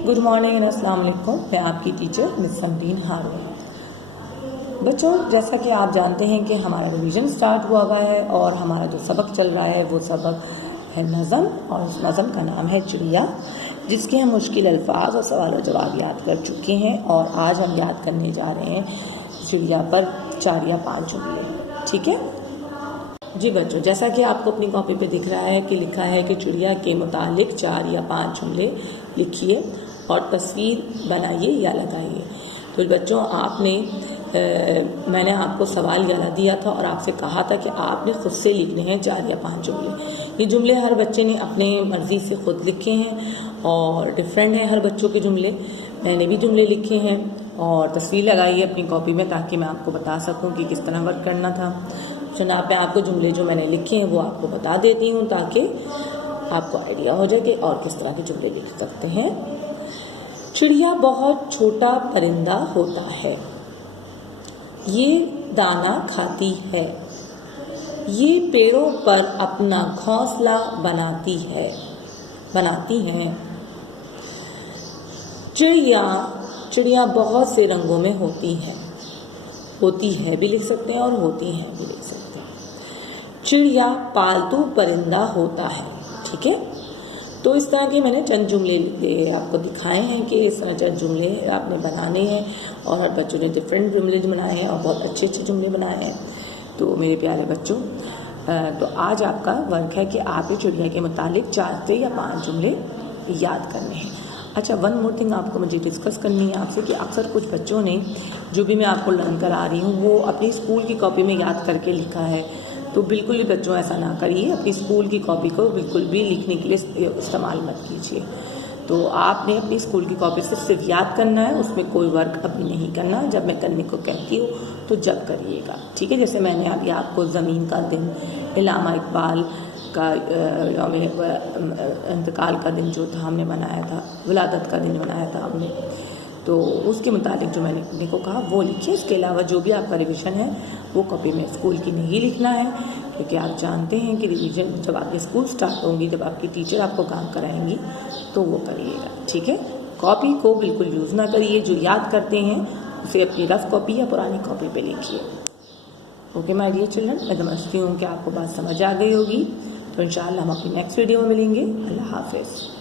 Good morning and अस्सलाम वालेकुम। मैं आपकी टीचर मिस समरीन हारून। बच्चों, जैसा कि आप जानते हैं कि हमारा रिवीजन स्टार्ट हुआ है और हमारा जो सबक चल रहा है वो सबक है नज़म, और उस नज़म का नाम है चिड़िया, जिसके हम मुश्किल अल्फाज और सवाल और जवाब याद कर चुके हैं। और आज हम याद करने जा रहे हैं चिड़िया पर 4 या 5 जुमले। ठीक है जी बच्चों, जैसा कि आपको अपनी कॉपी पे दिख रहा है कि लिखा है कि चिड़िया के मुतालिक 4 या 5 जुमले लिखिए और तस्वीर बनाइए या लगाइए। तो बच्चों, मैंने आपको सवाल याद दिया था और आपसे कहा था कि आपने खुद से लिखने हैं 4 या 5 जुमले। ये जुमले हर बच्चे ने अपने मर्ज़ी से खुद लिखे हैं और डिफरेंट हैं हर बच्चों के जुमले। मैंने भी जुमले लिखे हैं और तस्वीर लगाई है अपनी कॉपी में ताकि मैं आपको बता सकूं कि किस तरह वर्क करना था। जनाब, मैं आपको जुमले जो मैंने लिखे हैं वो आपको बता देती हूँ ताकि आपको आइडिया हो जाए कि और किस तरह के जुमले लिख सकते हैं। चिड़िया बहुत छोटा परिंदा होता है, ये दाना खाती है, ये पेड़ों पर अपना घोंसला बनाती हैं। चिड़िया बहुत से रंगों में होती है भी लिख सकते हैं और होती हैं भी लिख सकते हैं। चिड़िया पालतू परिंदा होता है। ठीक है, तो इस तरह के मैंने चंद जुमले आपको दिखाए हैं कि इस तरह चंद जुमले आपने बनाने हैं और हर बच्चों ने डिफरेंट जुमले बनाए हैं और बहुत अच्छे जुमले बनाए हैं। तो मेरे प्यारे बच्चों, तो आज आपका वर्क है कि आप चिड़िया के मुतालिक 4 से या 5 जुमले याद करने हैं। अच्छा, वन मोर थिंग आपको मुझे डिस्कस करनी है आपसे कि अक्सर कुछ बच्चों ने जो भी मैं आपको लर्न करा रही हूँ वो अपनी स्कूल की कॉपी में याद करके लिखा है। तो बिल्कुल भी बच्चों ऐसा ना करिए, अपनी स्कूल की कॉपी को बिल्कुल भी लिखने के लिए इस्तेमाल मत कीजिए। तो आपने अपनी स्कूल की कॉपी से सिर्फ याद करना है, उसमें कोई वर्क अभी नहीं करना। जब मैं करने को कहती हूँ तो जब करिएगा। ठीक है, जैसे मैंने अभी आपको ज़मीन का दिन, इलामा इकबाल का इंतकाल का दिन जो था हमने बनाया था, विलादत का दिन बनाया था हमने, तो उसके मुताबिक जो मैंने लिखने को कहा वो लिखिए। इसके अलावा जो भी आपका रिवीजन है वो कॉपी में स्कूल की नहीं लिखना है, क्योंकि आप जानते हैं कि रिवीजन जब आपकी स्कूल स्टार्ट होंगी, जब आपकी टीचर आपको काम कराएंगी तो वो करिएगा। ठीक है, कॉपी को बिल्कुल यूज़ ना करिए। जो याद करते हैं उसे अपनी रफ कॉपी या पुरानी कॉपी पे लिखिए। ओके माय डियर चिल्ड्रन, मैं समझती हूँ कि आपको बात समझ आ गई होगी। तो इंशाअल्लाह हम अपनी नेक्स्ट वीडियो में मिलेंगे। अल्लाह हाफिज़।